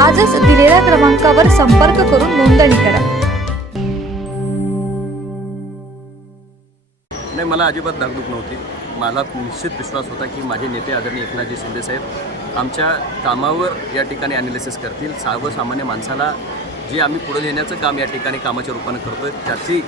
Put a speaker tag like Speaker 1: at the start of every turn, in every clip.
Speaker 1: आजच दिलेल्या क्रमांकावर संपर्क करून नोंदणी करा.
Speaker 2: नाही मला अजिबात धाकधूक नव्हती. मला निश्चित विश्वास होता की माझे नेते आदरणीय एकनाथजी शिंदेसाहेब आमच्या कामावर या ठिकाणी ॲनालिसिस करतील. सर्वसामान्य माणसाला जे आम्ही पुढे नेण्याचं काम या ठिकाणी कामाच्या रूपानं करतो आहे त्याची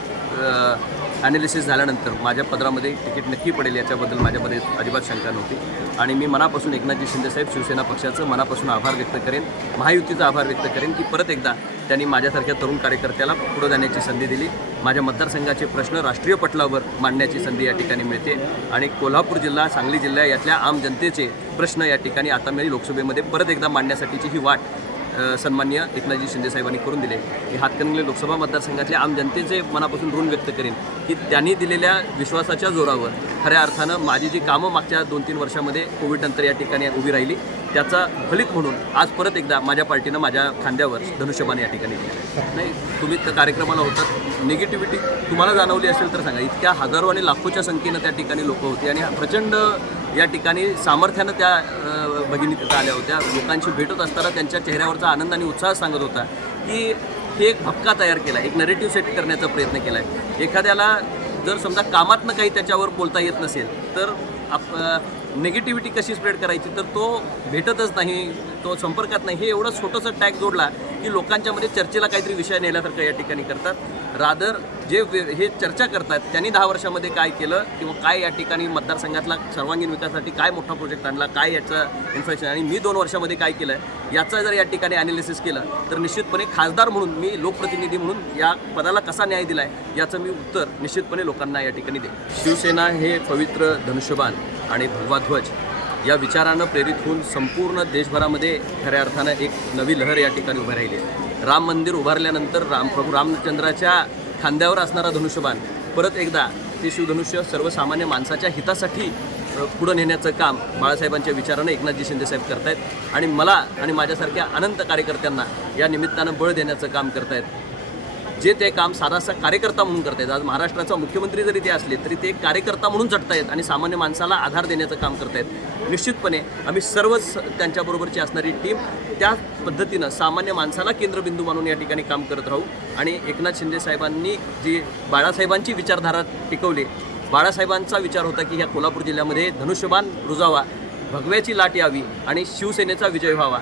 Speaker 2: ॲनालिसिस झाल्यानंतर माझ्या पदरामध्ये तिकीट नक्की पडेल याच्याबद्दल माझ्यामध्ये अजिबात शंका नव्हती. आणि मी मनापासून एकनाथजी शिंदेसाहेब शिवसेना पक्षाचं मनापासून आभार व्यक्त करेन महायुतीचा आभार व्यक्त करेन की परत एकदा त्यांनी माझ्यासारख्या तरुण कार्यकर्त्याला पुढं जाण्याची संधी दिली. माझ्या मतदारसंघाचे प्रश्न राष्ट्रीय पटलावर मांडण्याची संधी या ठिकाणी मिळते आणि कोल्हापूर जिल्हा सांगली जिल्हा यातल्या आम जनतेचे प्रश्न या ठिकाणी आता मी लोकसभेमध्ये परत एकदा मांडण्यासाठीची ही वाट सन्मान्य एकनाथजी शिंदेसाहेबांनी करून दिले. की हातकणंगले लोकसभा मतदारसंघातल्या आम जनतेचे मनापासून ऋण व्यक्त करेन की त्यांनी दिलेल्या विश्वासाच्या जोरावर खऱ्या अर्थानं माझी जी कामं मागच्या दोन तीन वर्षामध्ये कोविडनंतर या ठिकाणी उभी राहिली त्याचा फलित म्हणून आज परत एकदा माझ्या पार्टीनं माझ्या खांद्यावर धनुष्यबाने या ठिकाणी दिली. नाही तुम्ही त्या कार्यक्रमाला होतात. निगेटिव्हिटी तुम्हाला जाणवली असेल तर सांगा. इतक्या हजारो आणि लाखोच्या संख्येनं त्या ठिकाणी लोक होती आणि प्रचंड या ठिकाणी सामर्थ्यानं त्या भगिनी तिथं आल्या होत्या. लोकांशी भेटत असताना त्यांच्या चेहऱ्यावरचा आनंद आणि उत्साह सांगत होता की हे एक भपका तयार केला एक नरेटिव्ह सेट करण्याचा प्रयत्न केला आहे एखाद्याला जर समजा कामातनं काही त्याच्यावर बोलता येत नसेल तर आप निगेटिव्हिटी कशी स्प्रेड करायची? तर तो भेटतच नाही तो संपर्कात नाही. हे एवढं छोटंसं टॅग जोडला की लोकांच्यामध्ये चर्चेला काहीतरी विषय नेल्यासारखं या ठिकाणी करतात. रादर जे वे- हे चर्चा करतात त्यांनी दहा वर्षामध्ये काय केलं किंवा काय या ठिकाणी मतदारसंघातला सर्वांगीण विकासासाठी काय मोठा प्रोजेक्ट आणला काय याचं इन्फ्रेशन आणि मी दोन वर्षामध्ये काय केलं याचं जर या ठिकाणी ॲनालिसिस केलं तर निश्चितपणे खासदार म्हणून मी लोकप्रतिनिधी म्हणून या पदाला कसा न्याय दिला आहे याचं मी उत्तर निश्चितपणे लोकांना या ठिकाणी देईन. शिवसेना हे पवित्र धनुष्यबाण. आणि भगवा ध्वज या विचारानं प्रेरित होऊन संपूर्ण देशभरामध्ये खऱ्या अर्थानं एक नवी लहर या ठिकाणी उभी राहिली आहे. राम मंदिर उभारल्यानंतर राम प्रभू रामचंद्राच्या खांद्यावर असणारा धनुष्यबाण परत एकदा ते शिवधनुष्य सर्वसामान्य माणसाच्या हितासाठी पुढं नेण्याचं काम बाळासाहेबांच्या विचारानं एकनाथजी शिंदेसाहेब करतायत. आणि मला आणि माझ्यासारख्या अनंत कार्यकर्त्यांना या निमित्तानं बळ देण्याचं काम करतायत. जे ते काम साधासा कार्यकर्ता म्हणून करतायत. आज महाराष्ट्राचा मुख्यमंत्री जरी ते असले तरी ते कार्यकर्ता म्हणून झटतायत आणि सामान्य माणसाला आधार देण्याचं काम करतायत. निश्चितपणे आम्ही सर्वच त्यांच्याबरोबरची असणारी टीम त्या पद्धतीनं सामान्य माणसाला केंद्रबिंदू मानून या ठिकाणी काम करत राहू. आणि एकनाथ शिंदे साहेबांनी जी बाळासाहेबांची विचारधारा टिकवली बाळासाहेबांचा विचार होता की ह्या कोल्हापूर जिल्ह्यामध्ये धनुष्यबाण रुजावा भगव्याची लाट यावी आणि शिवसेनेचा विजय व्हावा.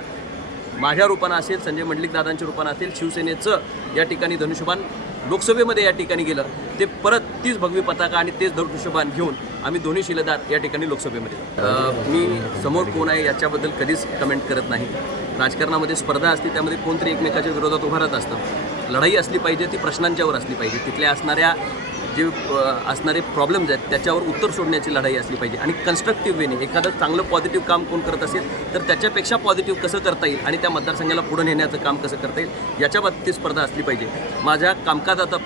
Speaker 2: माझ्या रूपानं असेल संजय मंडलिक दादांच्या रूपानं असेल शिवसेनेचं या ठिकाणी धनुष्यबाण लोकसभेमध्ये या ठिकाणी गेलं ते परत तीच भगवी पताका आणि तेच धनुष्यबाण घेऊन आम्ही दोन्ही शिलेदार या ठिकाणी लोकसभेमध्ये मी समोर कोण आहे याच्याबद्दल कधीच कमेंट करत नाही. राजकारणामध्ये स्पर्धा असते त्यामध्ये कोणतरी एकमेकाच्या विरोधात उभारत असतं. लढाई असली पाहिजे ती प्रश्नांच्यावर असली पाहिजे. तिथल्या असणाऱ्या जे असणारे प्रॉब्लेम्स आहेत त्याच्यावर उत्तर शोधण्याची लढाई असली पाहिजे. आणि कन्स्ट्रक्टिव्ह वेने एखादं चांगलं पॉझिटिव्ह काम कोण करत असेल तर त्याच्यापेक्षा पॉझिटिव्ह कसं करता येईल आणि त्या मतदारसंघाला पुढे नेण्याचं काम कसं करता येईल याच्या बाबतीत स्पर्धा असली पाहिजे. माझ्या कामकाजाचा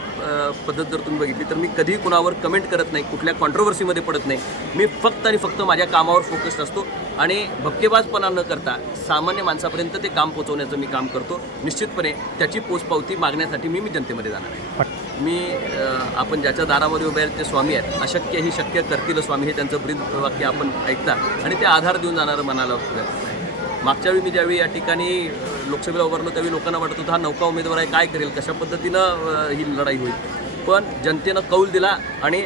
Speaker 2: पद्धत जर तुम्ही बघितली तर मी कधीही कुणावर कमेंट करत नाही कुठल्या कॉन्ट्रोवर्सीमध्ये पडत नाही. मी फक्त आणि फक्त माझ्या कामावर फोकस्ड असतो आणि भक्केबाजपणा न करता सामान्य माणसापर्यंत ते काम पोहोचवण्याचं मी काम करतो. निश्चितपणे त्याची पोचपावती मागण्यासाठी मी मी जनतेमध्ये जाणार आहे. मी आपण ज्याच्या दारामध्ये उभे आहेत ते स्वामी आहेत. अशक्य ही शक्य करतील स्वामी हे त्यांचं ब्रीद वाक्य आपण ऐकता आणि ते आधार देऊन जाणारं मनाला व्यक्त मागच्या वेळी मी ज्यावेळी या ठिकाणी लोकसभेला उभारलो त्यावेळी लोकांना वाटत होतं हा नौका उमेदवार आहे काय करेल कशा पद्धतीनं ही लढाई होईल? पण जनतेनं कौल दिला आणि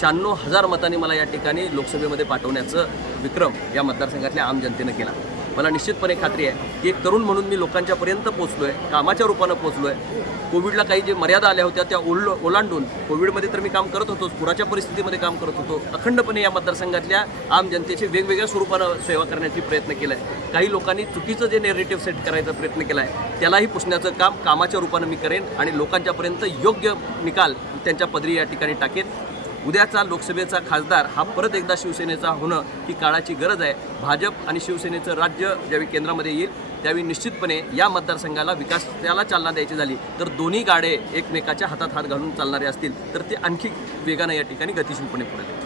Speaker 2: शहाण्णव हजार मतांनी मला या ठिकाणी लोकसभेमध्ये पाठवण्याचं विक्रम या मतदारसंघातल्या आम जनतेनं केला. मला निश्चितपणे खात्री आहे की एक तरुण म्हणून मी लोकांच्यापर्यंत पोचलो आहे कामाच्या रूपानं पोचलो आहे कोविडला काही जे मर्यादा आल्या होत्या त्या ओल ओलांडून कोविडमध्ये तर मी काम करत होतोच पुराच्या परिस्थितीमध्ये काम करत होतो. अखंडपणे या मतदारसंघातल्या आम जनतेचे वेगवेगळ्या स्वरूपानं सेवा करण्याची प्रयत्न केला आहे काही लोकांनी चुकीचं जे नेरेटिव्ह सेट करायचा प्रयत्न केला आहे त्यालाही पुसण्याचं काम कामाच्या रूपानं मी करेन आणि लोकांच्यापर्यंत योग्य निकाल त्यांच्या पदरी या ठिकाणी टाकेन. उद्याचा लोकसभेचा खासदार हा परत एकदा शिवसेनेचा होणं ही काळाची गरज आहे. भाजप आणि शिवसेनेचं राज्य ज्यावेळी केंद्रामध्ये येईल त्यावेळी निश्चितपणे या मतदारसंघाला विकास त्याला चालना द्यायची झाली. तर दोन्ही गाडे एकमेकाच्या हातात हात घालून चालणारे असतील तर ते आणखी वेगानं या ठिकाणी गतिशीलपणे पुढे